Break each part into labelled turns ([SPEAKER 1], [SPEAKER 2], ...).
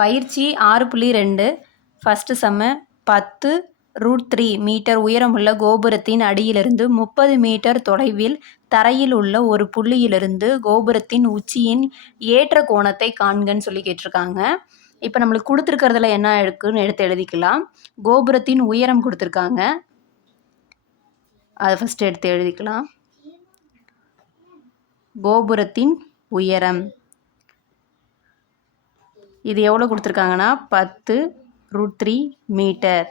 [SPEAKER 1] பயிற்சி ஆறு புள்ளி ரெண்டு ஃபஸ்ட்டு செம்ம பத்து ரூட் த்ரீ மீட்டர் உயரமுள்ள கோபுரத்தின் அடியிலிருந்து முப்பது மீட்டர் தொலைவில் தரையில் உள்ள ஒரு புள்ளியிலிருந்து கோபுரத்தின் உச்சியின் ஏற்ற கோணத்தை காண்கன்னு சொல்லி கேட்டிருக்காங்க. இப்போ நம்மளுக்கு கொடுத்துருக்கறதுல என்ன இருக்குன்னு எடுத்து எழுதிக்கலாம். கோபுரத்தின் உயரம் கொடுத்துருக்காங்க. அதை ஃபஸ்ட்டு எடுத்து எழுதிக்கலாம். கோபுரத்தின் உயரம். இது எவ்வளோ கொடுத்துருக்காங்கன்னா? பத்து ரூட் த்ரீ மீட்டர்.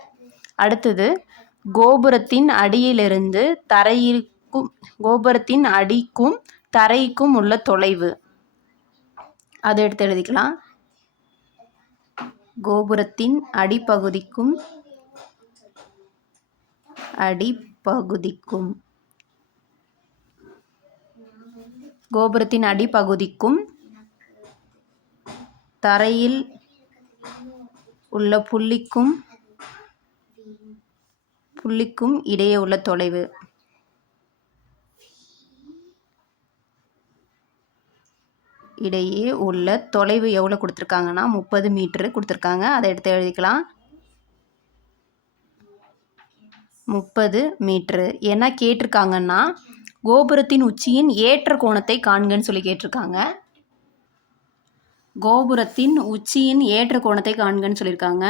[SPEAKER 1] அடுத்தது கோபுரத்தின் அடியிலிருந்து தரையிற்கும் கோபுரத்தின் அடிக்கும் தரைக்கும் உள்ள தொலைவு. அதை எடுத்து எழுதிக்கலாம். கோபுரத்தின் அடிப்பகுதிக்கும் அடிப்பகுதிக்கும். கோபுரத்தின் அடிப்பகுதிக்கும் தரையில் உள்ள புள்ளிக்கும் புள்ளிக்கும் இடையே உள்ள தொலைவு. இடையே உள்ள தொலைவு எவ்வளோ கொடுத்துருக்காங்கன்னா முப்பது மீட்ரு கொடுத்துருக்காங்க. அதை எடுத்து எழுதிக்கலாம். முப்பது மீட்ரு என்ன கேட்டிருக்காங்கன்னா கோபுரத்தின் உச்சியின் ஏற்ற கோணத்தை காண்கன்னு சொல்லி கேட்டிருக்காங்க. கோபுரத்தின் உச்சியின் ஏற்ற கோணத்தை காண்கன்னு சொல்லியிருக்காங்க.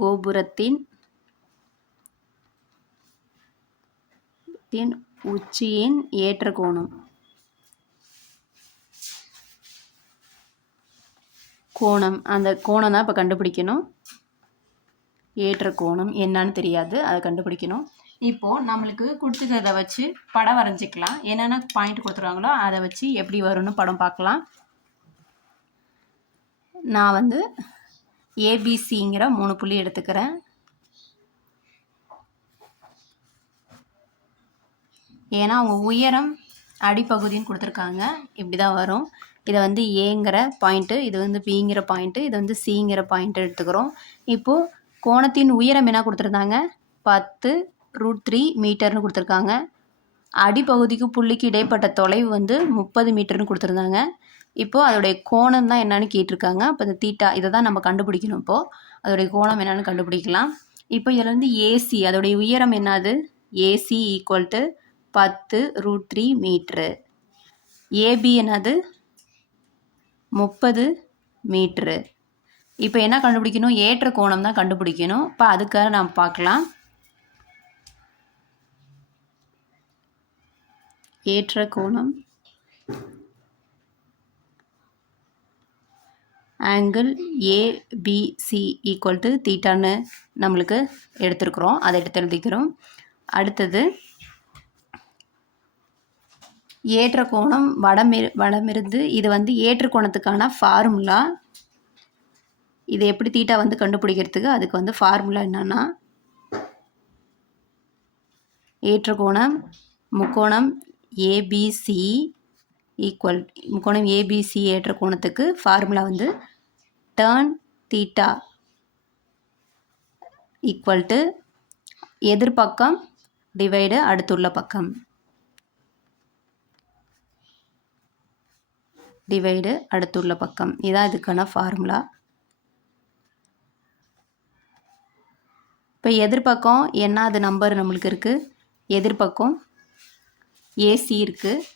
[SPEAKER 1] கோபுரத்தின் உச்சியின் ஏற்ற கோணம். கோணம் அந்த கோணம் தான் இப்போ கண்டுபிடிக்கணும். ஏற்ற கோணம் என்னன்னு தெரியாது அதை கண்டுபிடிக்கணும். இப்போது நம்மளுக்கு கொடுத்துக்கிறத வச்சு படம் வரைஞ்சிக்கலாம். என்னென்ன பாயிண்ட் கொடுத்துருவாங்களோ அதை வச்சு எப்படி வரும்னு படம் பார்க்கலாம். நான் வந்து ஏபிசிங்கிற மூணு புள்ளி எடுத்துக்கிறேன். ஏன்னா அவங்க உயரம் அடிப்பகுதின்னு கொடுத்துருக்காங்க. இப்படி தான் வரும். இதை வந்து ஏங்கிற பாயிண்ட்டு இது வந்து பிங்கிற பாயிண்ட்டு இது வந்து சிங்கிற பாயிண்ட்டு எடுத்துக்கிறோம். இப்போது கோணத்தின் உயரம் என்ன கொடுத்துருந்தாங்க? பத்து ரூட் த்ரீ மீட்டர்னு கொடுத்துருக்காங்க. அடிப்பகுதிக்கு புள்ளிக்கு இடைப்பட்ட தொலைவு வந்து முப்பது மீட்டர்னு கொடுத்துருந்தாங்க. இப்போது அதோடைய கோணம் தான் என்னன்னு கேட்டிருக்காங்க. அப்போ இந்த தீட்டா இதை தான் நம்ம கண்டுபிடிக்கணும் இப்போது அதோடைய கோணம் என்னன்னு கண்டுபிடிக்கலாம். இப்போ இதில் வந்து ஏசி அதோடைய உயரம் என்னது? ஏசி ஈக்குவல் டு பத்து ரூட் த்ரீ மீட்ரு ஏபி என்னது? முப்பது மீட்ரு இப்போ என்ன கண்டுபிடிக்கணும்? ஏற்ற கோணம் தான் கண்டுபிடிக்கணும். இப்போ அதுக்காக நாம் பார்க்கலாம். ஏற்ற கோணம் ஆங்கிள் ஏபிசி ஈக்குவல் டு தீட்டான்னு நம்மளுக்கு எடுத்துருக்குறோம். அதை எடுத்து எழுதிக்கிறோம். அடுத்தது ஏற்ற கோணம் வடமிரு வடமிருந்து இது வந்து ஏற்ற கோணத்துக்கான ஃபார்முலா இது எப்படி தீட்டா வந்து கண்டுபிடிக்கிறதுக்கு அதுக்கு வந்து ஃபார்முலா என்னன்னா ஏற்ற கோணம் முக்கோணம் ஏபிசி ஈக்குவல் முக்கோணம் ஏபிசி ஏற்ற கோணத்துக்கு ஃபார்முலா வந்து டேர்ன் தீட்டா ஈக்குவல் டு எதிர்பக்கம் டிவைடு அடுத்துள்ள பக்கம். டிவைடு அடுத்துள்ள பக்கம். இதான் இதுக்கான ஃபார்முலா இப்போ எதிர்பக்கம் என்ன அது நம்பர் நம்மளுக்கு இருக்குது எதிர்பக்கம் ஏசி இருக்குது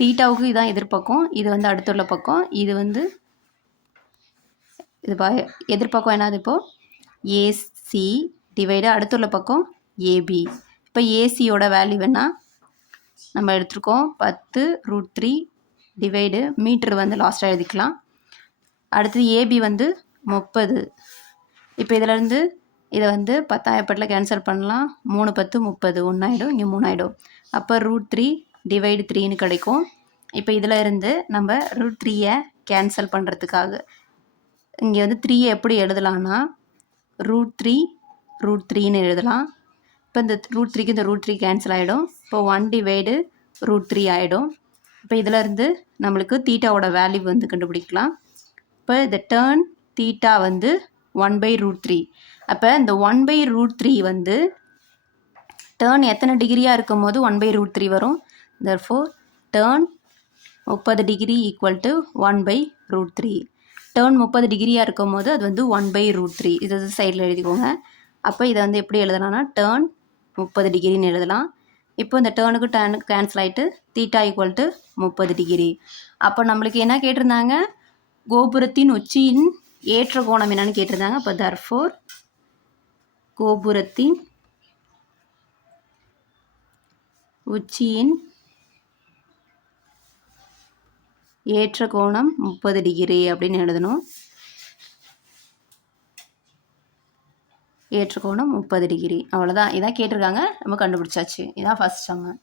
[SPEAKER 1] தீட்டாவுக்கு இதான் எதிர்பக்கம். இது வந்து அடுத்துள்ள பக்கம். இது வந்து இது பா எதிர்பக்கம் என்னது இப்போது ஏசி டிவைடு அடுத்துள்ள பக்கம் ஏபி இப்போ ஏசியோட வேல்யூ வேணால் நம்ம எடுத்துருக்கோம். பத்து ரூட் த்ரீ டிவைடு மீட்ரு வந்து லாஸ்ட்டாக எழுதிக்கலாம். அடுத்தது ஏபி வந்து முப்பது. இப்போ இதிலேருந்து இதை வந்து பத்தாயிரப்பட்டில் கேன்சல் பண்ணலாம். மூணு பத்து முப்பது. ஒன்றாயிடும் இங்கே மூணாயிடும் அப்போ ரூட் த்ரீ டிவைடு த்ரீன்னு கிடைக்கும். இப்போ இதில் இருந்து நம்ம ரூட் த்ரீயை கேன்சல் பண்ணுறதுக்காக இங்கே வந்து த்ரீயை எப்படி எழுதலாம்னா ரூட் த்ரீ ரூட் த்ரீன்னு எழுதலாம். இப்போ இந்த ரூட் த்ரீக்கு இந்த ரூட் த்ரீ கேன்சல் ஆகிடும் இப்போ ஒன் டிவைடு ரூட் த்ரீ ஆகிடும் இப்போ இதிலருந்து நம்மளுக்கு தீட்டாவோட வேல்யூ வந்து கண்டுபிடிக்கலாம். இப்போ இந்த டேர்ன் தீட்டா வந்து ஒன் பை ரூட் த்ரீ அப்போ இந்த ஒன் பை ரூட் த்ரீ வந்து டேர்ன் எத்தனை டிகிரியாக இருக்கும் போது ஒன் பை ரூட் த்ரீ வரும்? தர்ஃபோர் டேர்ன் முப்பது degree equal to one by root three turn முப்பது டிகிரியாக இருக்கும் போது அது வந்து ஒன் பை ரூட் த்ரீ இது சைடில் எழுதிக்கோங்க. அப்போ இதை வந்து எப்படி எழுதலாம்னா டேர்ன் முப்பது டிகிரின்னு எழுதலாம். இப்போ இந்த டேர்னுக்கு டேனுக்கு கேன்சல் ஆகிட்டு தீட்டா ஈக்குவல் டு முப்பது டிகிரி அப்போ நம்மளுக்கு என்ன கேட்டிருந்தாங்க? கோபுரத்தின் உச்சியின் ஏற்ற கோணம் என்னன்னு கேட்டிருந்தாங்க. அப்போ தர்ஃபோர் கோபுரத்தின் உச்சியின் ஏற்ற கோணம் முப்பது டிகிரி அப்படின்னு எழுதணும். ஏற்ற கோணம் முப்பது டிகிரி. அவ்வளோதான் இதான் கேட்டிருக்காங்க. நம்ம கண்டுபிடிச்சாச்சு. இதான் ஃபஸ்ட் சம்மன்